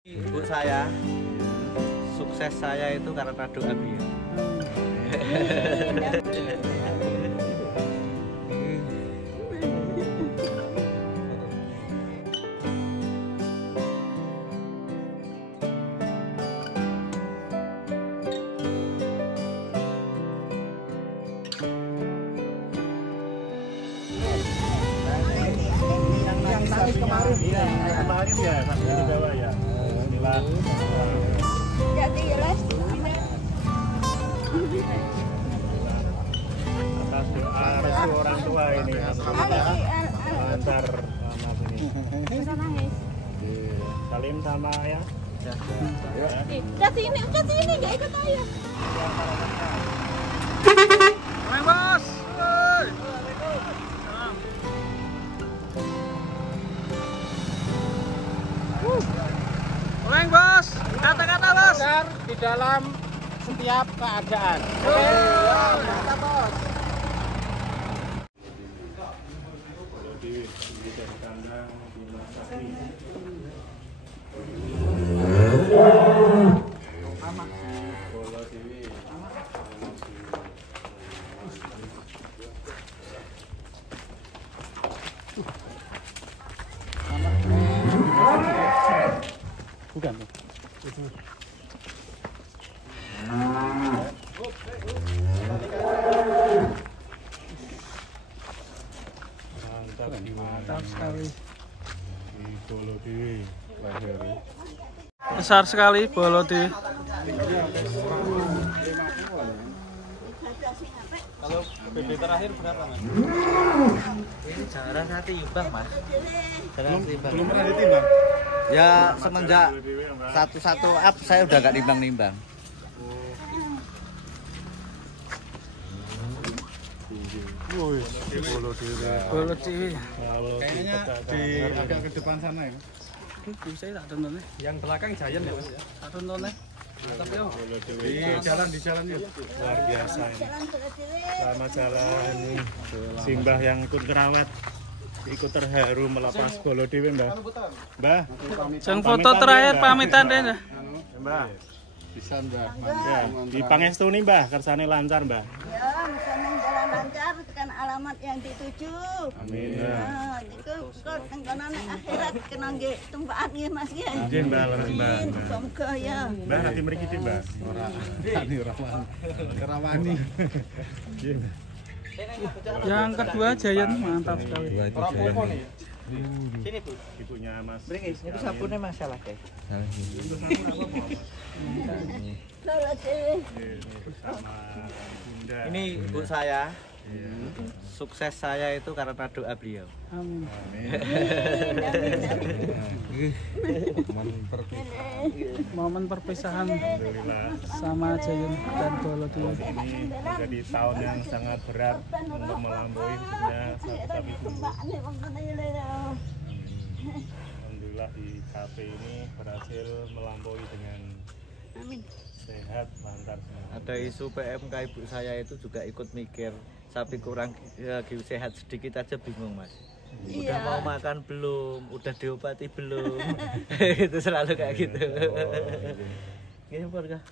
Ibu saya, sukses saya itu karena doa beliau. Yang tangis kemarin, iya, kemarin ya, sampai ke bawah ya. Inilah. Jadi les Atas doa restu orang tua ini, lancar sama ini. bisa nangis. Salim sama ya. Ke sini, nggak ikut aja. Main bos. Main bos. Kata-kata bos. Di dalam setiap keadaan. Oke. Mantap, Bos. Dewi dari kandang dimasak ini. Bola Dewi. Bukan. Mantap sekali. Di Bolo Dewi. Lahir. Besar sekali bolo di. Kalau BB terakhir berapa mas? Ini jarang hati imbang mas. Jarang timbang. Belum pernah ditimbang. Ya semenjak 1-1 up saya udah gak nimbang-nimbang. Woi, Bolo Dewi. Bolo di. Kayaknya di agak ke depan sana ya. Bisa tak tontonnya? Yang belakang Giant ya mas ya? Tak tontonnya. Bolo Dewi. Di jalan yuk. Luar biasa ini. Selamat jalan ini. Simbah yang ikut terawet, ikut terharu melepas Bolo Dewi, Mbah. Mbah. Yang foto terakhir pamitan deh. Mbah. Bisa Mbak, Ya, di Pangestuni Mbah, kersane lancar Mbah. Ya, misalnya jalan lancar tekan alamat yang dituju. Amin. Nah, itu kok tengkonan akhirat kena nggih tumpakan nggih Mas nggih. Nggih Mbah, leres Mbah. Semoga ya. Mbah nanti mriki ti Mbah. Rawani. Nggih. Yang kedua Giant mantap sekali. Sini bu. Ibunya Mas. Bringis, itu sabunnya masalah deh. Bolo Dewi. Sama Bunda. Ini ibu saya, sukses saya itu karena doa beliau. Amin. Momen perpisahan Alhamdulillah. sama Giant dan Bolo di. Ini menjadi tahun yang sangat berat untuk melampaui khususnya sahabat ibu. Tumpakan nih mangkane ya. Alhamdulillah di kafe ini berhasil melampaui dengan Amin. sehat, lancar semua. Ada isu PMK ibu saya itu juga ikut mikir, sapi kurang sehat sedikit aja bingung mas. Udah Iya. mau makan belum, udah diobati belum, itu selalu kayak gitu. Gini Porga.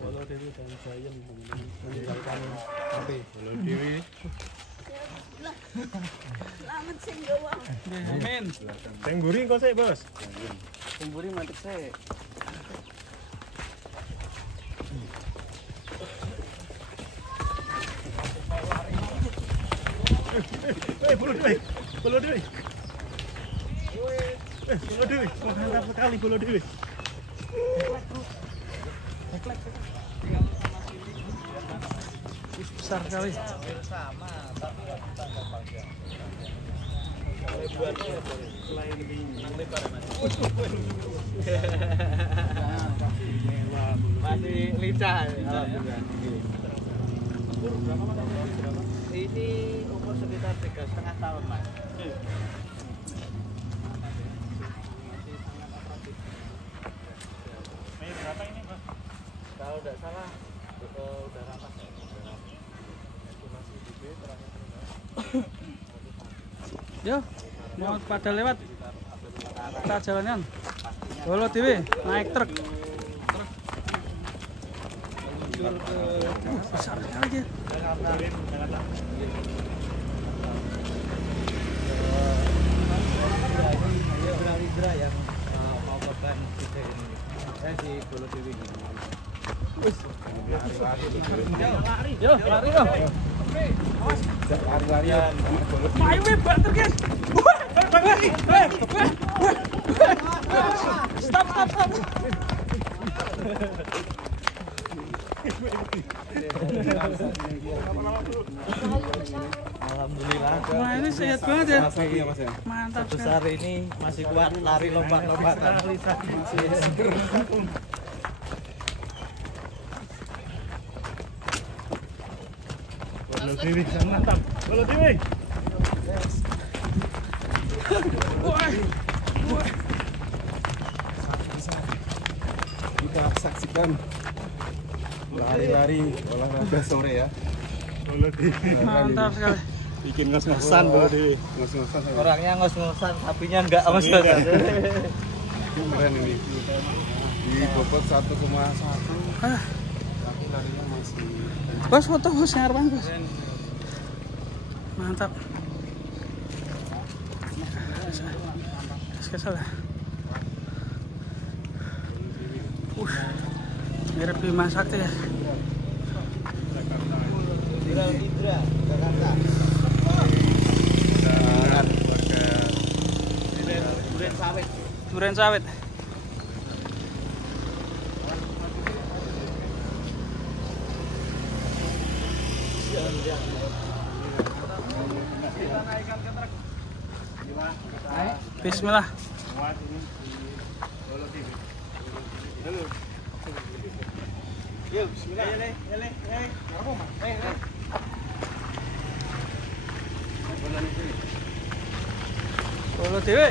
Bolo Dewi dan Giant meninggalkan kafe. Bolo Dewi. Selamat sing gawa. Amin. Sing mburi kok sik, Bos. Kumpuri mantep sih. Bolo Dewi. Bolo Dewi. Bolo Dewi. Wah, mantap sekali Bolo Dewi. Besar sekali. Masih lincah. Ini umur sekitar 3,5 tahun mas. Ini berapa ini, Bos? Kalau tidak salah udah ramah ya. Yo, mau pada lewat. Kita jalankan. Bolo dewe naik truk. Besar sekali. Indra yang mau korban ini. Di Bolo Dewi ini. Lari. Yo, lari dong. Lari-larian. Ayo we banter guys. Stop. Alhamdulillah. Wah, ini sehat banget ya. Mantap Besar ini masih kuat lari lompat-lompatan. Masih seger. Bolo Dewi, mantap. Bolo Dewi. Kita saksikan lari-lari olahraga sore ya. Bolo Dewi. Mantap sekali. Bikin ngos-ngosan Bolo Dewi. Ngos-ngosan saya. Orangnya ngos-ngosan, sapinya enggak ngos-ngosan. Keren ini. Di bobot 1,1. Tapi larinya masih. Bos foto bos harapan bos. Mantap. Kesel. Mirip Bima Sakti ya. Indra, Jakarta. Duren sawit. Bismillah. Bolo Dewi.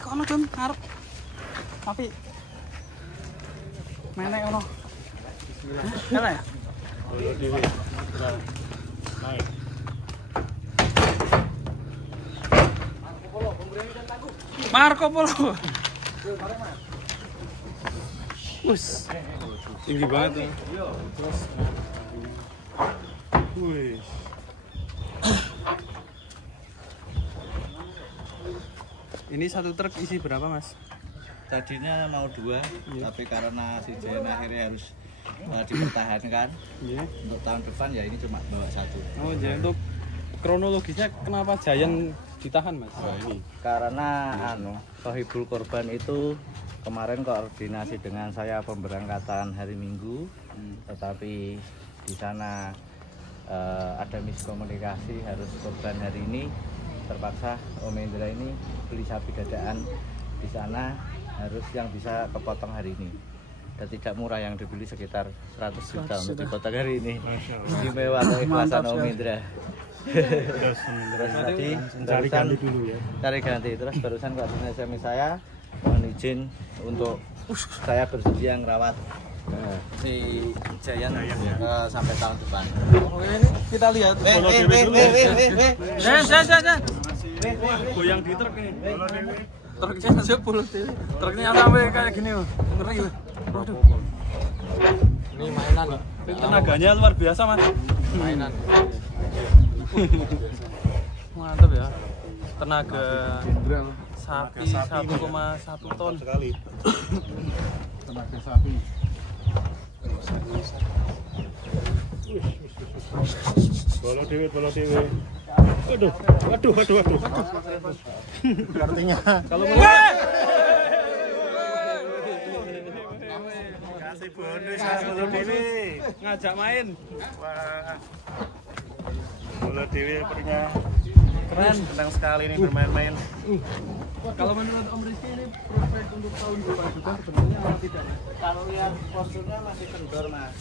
Kok ono Jun ngarep. Tapi menek ono. Kene ya? Bolo Dewi. Naik. Marco Polo. Us. Tinggi banget tuh. Wih. Ini satu truk isi berapa mas? Tadinya mau 2, tapi karena si Jen akhirnya harus dipertahankan. Untuk tahun depan ya ini cuma bawa 1. Oh jadi untuk kronologisnya kenapa Giant ditahan mas? Ini. Karena sohibul korban itu kemarin koordinasi dengan saya pemberangkatan hari Minggu, tetapi di sana ada miskomunikasi, harus korban hari ini. Terpaksa Om Indra ini beli sapi dadaan di sana, harus yang bisa kepotong hari ini. Dan tidak murah, yang dibeli sekitar 100 juta untuk dipotong hari ini. Istimewa keikhlasan Om Indra. Terus tadi Cari ganti dulu ya. Cari ganti, terus barusan koordinasi saya mohon izin untuk saya bersedia ngerawat si Giant sampai tahun depan. Ini kita lihat. Goyang di truk nih. Bolo Dewi. Truknya aja Bolo Dewi. Truknya sampai kayak gini loh. Ngeri loh. Waduh. Ini mainan. Tenaganya luar biasa mas. Mainan. Mantap ya. Tenaga Jenderal. sapi 1,1 ton Sekali. Tenaga sapi. Bolo Dewi, Bolo Dewi. Waduh. Artinya kalau mau kasih bonus Bolo Dewi. ngajak main. Wah. Bolo Dewi punya keren, senang sekali nih bermain-main. Kalau menurut Om Rizky ini prospek untuk tahun depan juga sebenarnya apa tidak? Kalau lihat posturnya masih kendor mas,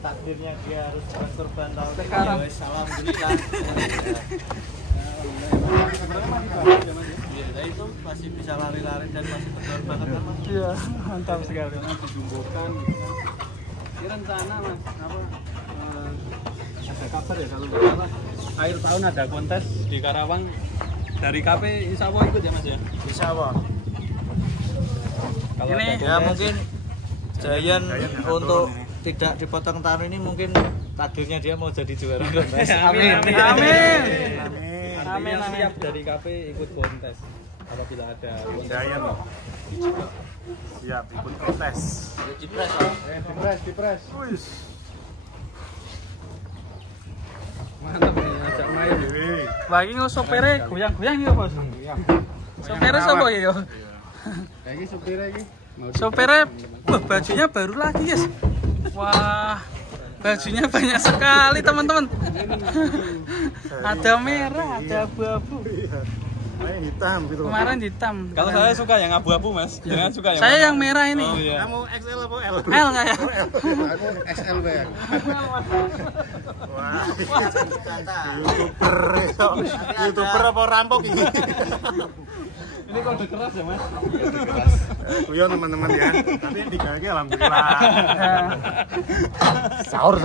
takdirnya dia harus berkorban tahun Sekarang. ini. Alhamdulillah. Ya itu masih bisa lari-lari dan masih kendor banget kan mas. Iya, mantap sekali. Dijumbokan. Ini rencana mas, ada kabar ya kalau nggak salah akhir tahun ada kontes di Karawang dari KP insya Allah ikut ya mas ya? Insya Allah. Kalau Ini ada ya kontes, mungkin Giant yang untuk turun ini. tidak dipotong tahun ini mungkin takdirnya dia mau jadi juara kontes. Amin. Amin. Amin. Siap dari KP ikut kontes apabila ada kontes. Giant loh. Siap ikut kontes. Dipres. Wis. Mantap nih ajak main. Dewi. Bagi sopere goyang-goyang ya, Bos. Sopere sapa ya? Lagi supirnya iki. Sopere, wah bajunya baru lagi, guys. Wah, bajunya banyak sekali, teman-teman. Ada merah, ada abu-abu. Main hitam gitu. Kemarin hitam. Kalau saya suka yang abu-abu mas, jangan suka yang Saya mana. yang merah ini. Oh iya. Kamu XL apa L? L nggak ya? Aku XL ya. Wah. YouTuber apa rampok ini? Ini kode keras ya mas? Kuyon teman-teman ya. Tapi digage alhamdulillah. Sahur.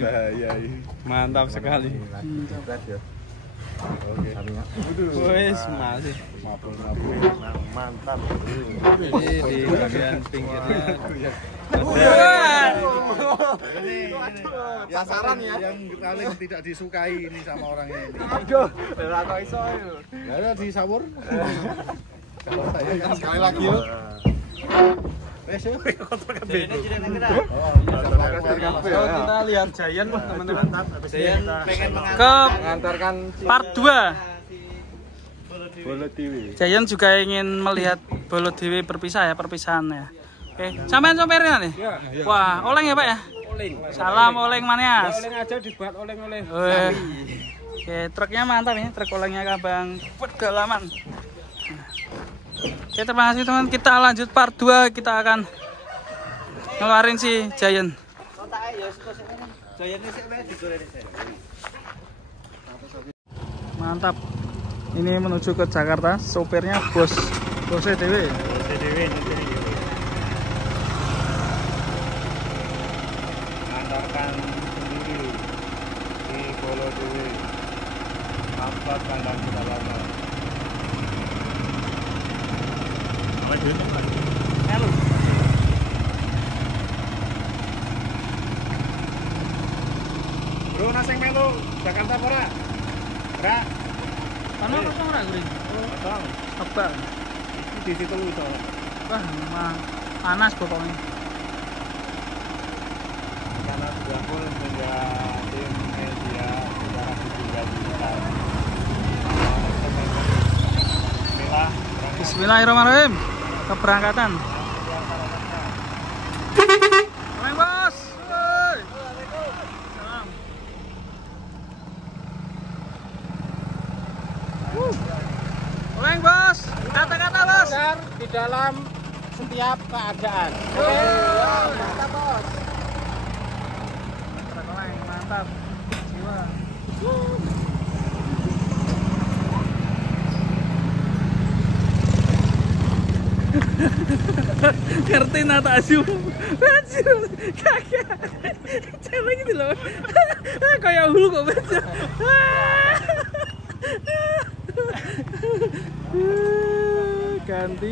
Bahaya ini. Mantap sekali. Oke. Wes masih. Mantap. Ini di bagian pinggirnya. Sasaran ya. Yang paling tidak disukai ini sama orang ini. Aduh, ora kok iso. Ada di sahur. Sekali lagi yuk. Wes kotor kabeh. Kalau kita lihat Giant teman-teman. Giant pengen Ke Mengantarkan part 2. Bola TV. Giant juga ingin melihat Bolo Dewi berpisah ya, perpisahan ya. Oke, sampean sopirnya nih. Wah, oleng ya Pak ya? oleng. Salam oleng Manias. Oleng aja dibuat oleng-oleng. Wih. Oke, truknya mantap ini, truk olengnya Kabang Pedalaman. Oke, terima kasih teman. Kita lanjut part 2, kita akan ngeluarin si Giant. Mantap. Ini menuju ke Jakarta, sopirnya bosnya Dewi. Antarkan sendiri di Bolo Dewi. Tanpa kandang kita lama. Bro, nasi melu Jakarta pura. Ora. Mana kosong ora guring? Kosong. Tebal. Di situ iso. Wah, memang panas pokoknya. Karena sudah full sehingga tim media sudah juga digital. Bismillah. Bismillahirrahmanirrahim. Keberangkatan. Oleng bos. Woi. Salam. Oleng bos. Kata-kata bos. Di dalam setiap keadaan. Mantap bos. Oleng mantap. Jiwa. Ngerti nata zoom. Kakak. Cewek gitu loh. Kayak hulu kok baca. Ganti.